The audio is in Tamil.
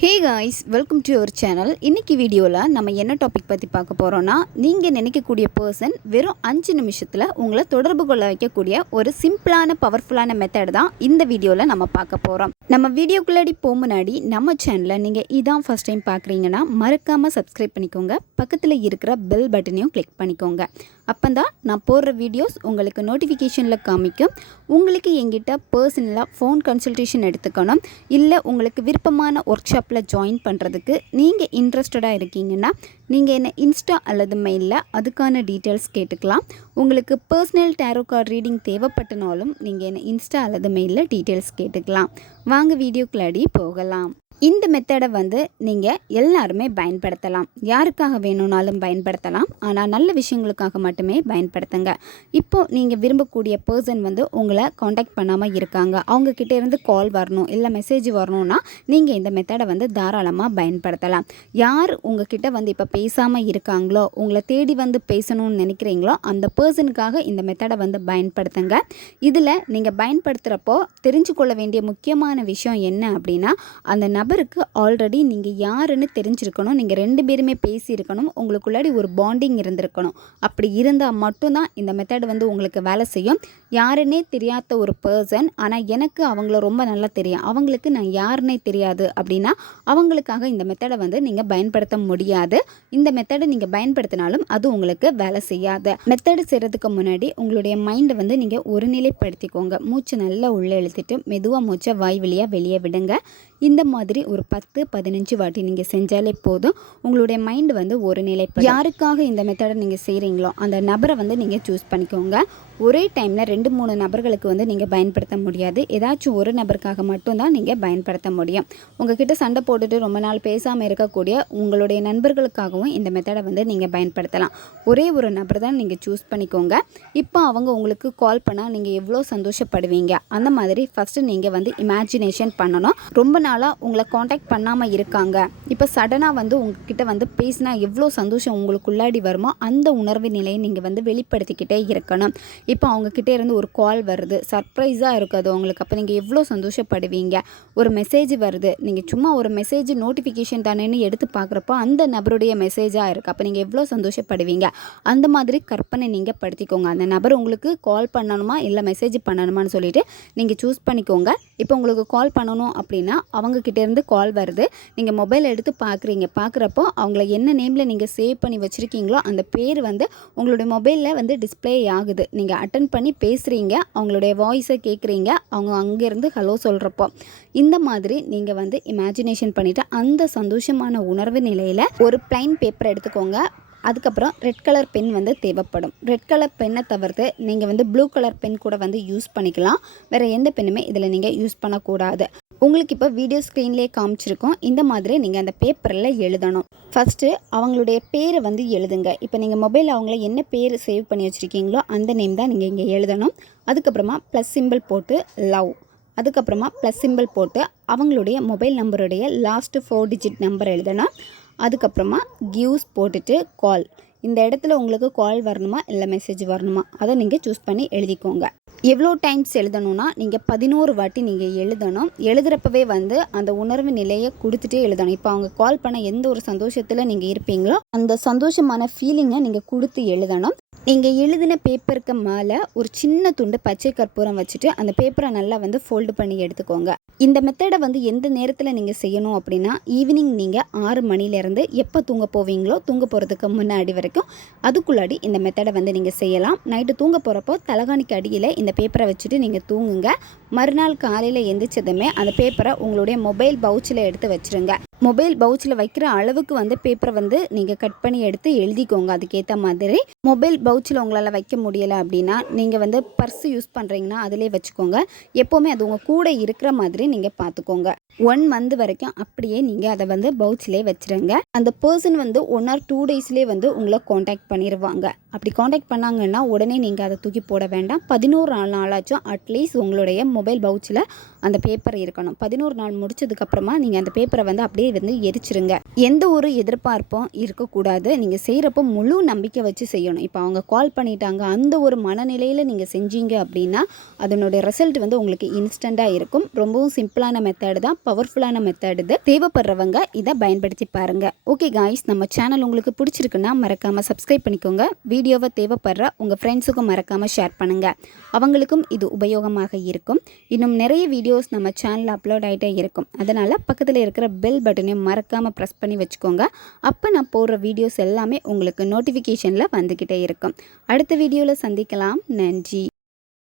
Hey guys, welcome to your channel. இன்றைக்கி வீடியோவில் நம்ம என்ன டாபிக் பற்றி பார்க்க போகிறோன்னா, நீங்கள் நினைக்கக்கூடிய பர்சன் வெறும் 5 நிமிஷத்தில் உங்களை தொடர்பு கொள்ள வைக்கக்கூடிய ஒரு சிம்பிளான பவர்ஃபுல்லான மெத்தட் தான் இந்த வீடியோவில் நம்ம பார்க்க போகிறோம். நம்ம வீடியோக்குள்ளாடி முன்னாடி நம்ம சேனலை நீங்கள் இதான் ஃபஸ்ட் டைம் பார்க்குறீங்கன்னா மறக்காமல் சப்ஸ்கிரைப் பண்ணிக்கோங்க. பக்கத்தில் இருக்கிற பெல் பட்டனையும் கிளிக் பண்ணிக்கோங்க. அப்போ தான் நான் போடுற வீடியோஸ் உங்களுக்கு நோட்டிஃபிகேஷனில் காமிக்கும். உங்களுக்கு எங்கிட்ட பர்சனலாக ஃபோன் கன்சல்டேஷன் எடுத்துக்கணும், இல்லை உங்களுக்கு விருப்பமான ஒர்க் ஷாப்பில் ஜாயின் பண்ணுறதுக்கு நீங்கள் இன்ட்ரெஸ்டடாக இருக்கீங்கன்னா நீங்கள் என்ன இன்ஸ்டா அல்லது மெயிலில் அதுக்கான டீட்டெயில்ஸ் கேட்டுக்கலாம். உங்களுக்கு பர்சனல் டேரோ கார்டு ரீடிங் தேவைப்பட்டனாலும் நீங்கள் என்ன இன்ஸ்டா அல்லது மெயிலில் டீட்டெயில்ஸ் கேட்டுக்கலாம். வாங்க வீடியோக்குள்ளாடி போகலாம். இந்த மெத்தடை நீங்கள் எல்லாருமே பயன்படுத்தலாம். யாருக்காக வேணும்னாலும் பயன்படுத்தலாம். ஆனால் நல்ல விஷயங்களுக்காக மட்டுமே பயன்படுத்துங்க. இப்போது நீங்கள் விரும்பக்கூடிய பர்சன் உங்களை காண்டாக்ட் பண்ணாமல் இருக்காங்க, அவங்கக்கிட்ட இருந்து கால் வரணும் இல்லை மெசேஜ் வரணும்னா நீங்கள் இந்த மெத்தடை தாராளமாக பயன்படுத்தலாம். யார் உங்ககிட்ட இப்போ பேசாமல் இருக்காங்களோ, உங்களை தேடி பேசணும்னு நினைக்கிறீங்களோ அந்த பர்சனுக்காக இந்த மெத்தடை பயன்படுத்துங்க. இதில் நீங்கள் பயன்படுத்துகிறப்போ தெரிஞ்சு கொள்ள வேண்டிய முக்கியமான விஷயம் என்ன அப்படின்னா, அந்த நபருக்கு ஆல்ரெடி நீங்கள் யாருன்னு தெரிஞ்சிருக்கணும். நீங்கள் 2 பேருமே பேசியிருக்கணும். உங்களுக்குள்ளாடி ஒரு பாண்டிங் இருந்திருக்கணும். அப்படி இருந்தால் மட்டும்தான் இந்த மெத்தட் உங்களுக்கு வேலை செய்யும். யாருன்னே தெரியாத ஒரு பர்சன், ஆனால் எனக்கு அவங்கள ரொம்ப நல்லா தெரியும், அவங்களுக்கு நான் யாருன்னே தெரியாது அப்படின்னா அவங்களுக்காக இந்த மெத்தடை நீங்கள் பயன்படுத்த முடியாது. இந்த மெத்தடை நீங்கள் பயன்படுத்தினாலும் அது உங்களுக்கு வேலை செய்யாது. மெத்தடு செய்கிறதுக்கு முன்னாடி உங்களுடைய மைண்டை நீங்கள் ஒருநிலைப்படுத்திக்கோங்க. மூச்சு நல்லா உள்ளே இழுத்துட்டு மெதுவாக மூச்சை வாய் வழியாக வெளியே விடுங்க. இந்த மாதிரி ஒரு 10-15 வாட்டி நீங்கள் செஞ்சாலே போதும். உங்களுடைய மைண்டு ஒரு நிலைப்படும். யாருக்காக இந்த மெத்தடை நீங்கள் செய்கிறீங்களோ அந்த நபரை நீங்கள் சூஸ் பண்ணிக்கோங்க. ஒரே டைமில் 2-3 நபர்களுக்கு நீங்கள் பயன்படுத்த முடியாது. ஏதாச்சும் ஒரு நபருக்காக மட்டும்தான் நீங்கள் பயன்படுத்த முடியும். உங்ககிட்ட சண்டை போட்டுட்டு ரொம்ப நாள் பேசாமல் இருக்கக்கூடிய உங்களுடைய நண்பர்களுக்காகவும் இந்த மெத்தடை நீங்கள் பயன்படுத்தலாம். ஒரே ஒரு நபர் தான் நீங்கள் சூஸ் பண்ணிக்கோங்க. இப்போ அவங்க உங்களுக்கு கால் பண்ணால் நீங்கள் எவ்வளோ சந்தோஷப்படுவீங்க, அந்த மாதிரி ஃபஸ்ட்டு நீங்கள் இமேஜினேஷன் பண்ணணும். ரொம்ப நாளாக உங்களை காண்டாக்ட் பண்ணாமல் இருக்காங்க, இப்போ சடனாக உங்ககிட்ட பேசினா எவ்வளோ சந்தோஷம் உங்களுக்குள்ளாடி வருமோ அந்த உணர்வு நிலையை நீங்கள் வெளிப்படுத்திக்கிட்டே இருக்கணும். இப்போ அவங்கக்கிட்டே இருந்து ஒரு கால் வருது, சர்ப்ரைஸாக இருக்குது உங்களுக்கு, அப்போ நீங்கள் எவ்வளோ சந்தோஷப்படுவீங்க. ஒரு மெசேஜ் வருது, நீங்கள் சும்மா ஒரு மெசேஜ் நோட்டிஃபிகேஷன் தானேன்னு எடுத்து பார்க்குறப்போ அந்த நபருடைய மெசேஜாக இருக்குது, அப்போ நீங்கள் எவ்வளோ சந்தோஷப்படுவீங்க. அந்த மாதிரி கற்பனை நீங்கள் படுத்திக்கோங்க. அந்த நபர் உங்களுக்கு கால் பண்ணணுமா இல்லை மெசேஜ் பண்ணணுமான்னு சொல்லிட்டு நீங்கள் சூஸ் பண்ணிக்கோங்க. இப்போ உங்களுக்கு கால் பண்ணணும் அப்படின்னா அவங்கக்கிட்டேருந்து கால் வருது, நீங்கள் மொபைல் எடுத்து பார்க்குறப்போ அவங்கள என்ன நேமில் நீங்கள் சேவ் பண்ணி வச்சுருக்கீங்களோ அந்த பேர் உங்களுடைய மொபைலில் டிஸ்பிளே ஆகுது. நீங்கள் அட்டன் பண்ணி பேசுகிறீங்க, அவங்களுடைய வாய்ஸை கேட்குறீங்க, அவங்க அங்கேருந்து ஹலோ சொல்கிறப்போ இந்த மாதிரி நீங்கள் இமேஜினேஷன் பண்ணிவிட்டு அந்த சந்தோஷமான உணர்வு நிலையில் ஒரு பிளைன் பேப்பர் எடுத்துக்கோங்க. அதுக்கப்புறம் ரெட் கலர் பென் தேவைப்படும். ரெட் கலர் பென்னை தவிர்த்து நீங்கள் ப்ளூ கலர் பென் கூட யூஸ் பண்ணிக்கலாம். வேறு எந்த பெண்ணுமே இதில் நீங்கள் யூஸ் பண்ணக்கூடாது. உங்களுக்கு இப்போ வீடியோ ஸ்க்ரீன்லேயே காமிச்சிருக்கோம். இந்த மாதிரி நீங்கள் அந்த பேப்பரில் எழுதணும். ஃபஸ்ட்டு அவங்களுடைய பேரை எழுதுங்க. இப்போ நீங்கள் மொபைலில் அவங்கள என்ன பேர் சேவ் பண்ணி வச்சுருக்கீங்களோ அந்த நேம் தான் நீங்கள் இங்கே எழுதணும். அதுக்கப்புறமா ப்ளஸ் சிம்பிள் போட்டு லவ், அதுக்கப்புறமா ப்ளஸ் சிம்பிள் போட்டு அவங்களுடைய மொபைல் நம்பருடைய லாஸ்ட்டு 4 டிஜிட் நம்பர் எழுதணும். அதுக்கப்புறமா கிவ்ஸ் போட்டுட்டு கால், இந்த இடத்துல உங்களுக்கு கால் வரணுமா இல்லை மெசேஜ் வரணுமா அதை நீங்கள் சூஸ் பண்ணி எழுதிக்கோங்க. எவ்வளோ டைம்ஸ் எழுதணும்னா நீங்கள் 11 வாட்டி நீங்கள் எழுதணும். எழுதுகிறப்பவே அந்த உணர்வு நிலையை கொடுத்துட்டே எழுதணும். இப்போ அவங்க கால் பண்ண எந்த ஒரு சந்தோஷத்தில் நீங்கள் இருப்பீங்களோ அந்த சந்தோஷமான ஃபீலிங்கை நீங்கள் கொடுத்து எழுதணும். நீங்கள் எழுதின பேப்பருக்கு மேலே ஒரு சின்ன துண்டு பச்சை கற்பூரம் வச்சுட்டு அந்த பேப்பரை நல்லா ஃபோல்டு பண்ணி எடுத்துக்கோங்க. இந்த மெத்தடை எந்த நேரத்தில் நீங்கள் செய்யணும் அப்படின்னா, ஈவினிங் நீங்கள் 6 மணிலேருந்து எப்போ தூங்க போவீங்களோ தூங்க போகிறதுக்கு முன்னாடி வரைக்கும் அதுக்குள்ளாடி இந்த மெத்தடை நீங்கள் செய்யலாம். நைட்டு தூங்க போகிறப்போ தலகாணிக்கு அடியில் இந்த பேப்பரை வச்சுட்டு நீங்கள் தூங்குங்க. மறுநாள் காலையில் எந்திரிச்சதுமே அந்த பேப்பரை உங்களுடைய மொபைல் பவுச்சில் எடுத்து வச்சுருங்க. மொபைல் பவுச்சில் வைக்கிற அளவுக்கு பேப்பரை நீங்கள் கட் பண்ணி எடுத்து எழுதிக்கோங்க. அதுக்கேற்ற மாதிரி மொபைல் பவுச்சில் உங்களால் வைக்க முடியலை அப்படின்னா நீங்கள் பர்ஸ் யூஸ் பண்ணுறீங்கன்னா அதிலே வச்சுக்கோங்க. எப்போவுமே அது உங்கள் கூட இருக்கிற மாதிரி நீங்கள் பார்த்துக்கோங்க. 1 மந்த் வரைக்கும் அப்படியே நீங்கள் அதை பவுச்சிலே வச்சுருங்க. அந்த பர்சன் 1 or 2 டேஸ்லேயே உங்களை காண்டாக்ட் பண்ணிடுவாங்க. அப்படி காண்டாக்ட் பண்ணாங்கன்னா உடனே நீங்கள் அதை தூக்கி போட வேண்டாம். 11 நாளாச்சும் அட்லீஸ்ட் உங்களுடைய மொபைல் பவுச்சில் அந்த பேப்பர் இருக்கணும். 11 நாள் முடிச்சதுக்கப்புறமா நீங்கள் அந்த பேப்பரை அப்படியே எரிச்சிருங்க. எந்த ஒரு எதிர்பார்ப்பும் இருக்கக்கூடாது. நீங்கள் செய்கிறப்போ முழு நம்பிக்கை வச்சு செய்யணும். இப்போ அவங்க கால் பண்ணிட்டாங்க, அந்த ஒரு மனநிலையில் நீங்கள் செஞ்சீங்க அப்படின்னா அதனுடைய ரிசல்ட் உங்களுக்கு இன்ஸ்டண்ட்டாக இருக்கும். ரொம்பவும் சிம்பிளான மெத்தட் தான், பவர்ஃபுல்லான மெத்தட் இது. தேவைப்படுறவங்க இதை பயன்படுத்தி பாருங்கள். ஓகே காய்ஸ், நம்ம சேனல் உங்களுக்கு பிடிச்சிருக்குன்னா மறக்காமல் சப்ஸ்கிரைப் பண்ணிக்கோங்க. வீடியோவை தேவைப்படுற உங்கள் ஃப்ரெண்ட்ஸுக்கும் மறக்காமல் ஷேர் பண்ணுங்கள். அவங்களுக்கும் இது உபயோகமாக இருக்கும். இன்னும் நிறைய வீடியோஸ் நம்ம சேனலில் அப்லோட் ஆகிட்டே இருக்கும். அதனால் பக்கத்தில் இருக்கிற பெல் பட்டனையும் மறக்காமல் ப்ரெஸ் பண்ணி வச்சுக்கோங்க. அப்போ நான் போடுற வீடியோஸ் எல்லாமே உங்களுக்கு நோட்டிஃபிகேஷனில் வந்துக்கிட்டே இருக்கும். அடுத்த வீடியோவில் சந்திக்கலாம். நன்றி.